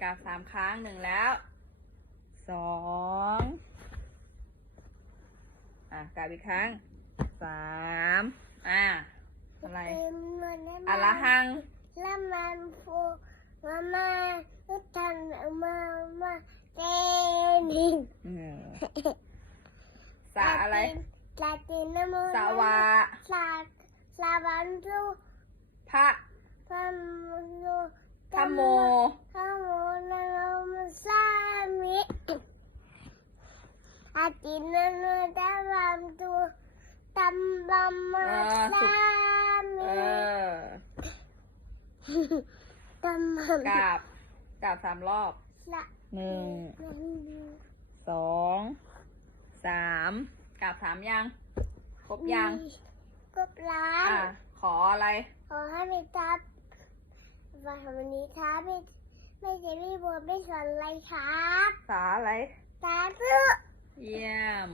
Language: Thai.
กราบสามครั้งหนึ่งแล้วสองอะกราบอีกครั้งสามอะอะไรเต็มเลยนะอะละหังละมันฟูมามาทุกท่านมามาเต้นอืมสาอะไรลาตินนะโมสวาสาสาบันตุพระพระมุโนธรรมโมธรรมโมนะโมสามิ อาตินนะโมตะบัมตุตัมบัมมาเออสุสาเอมิอตัมบัมกราบกราบสามรอบสะหนึ่งสองสามกราบสามยัง ครบยัง กบร้าอะ นขออะไร ขอให้ไม่ทับวันนี้ครับไม่ ไม่เจลี่บนไม่สนอะไรครับ สาอะไร สาธุเยี่ยม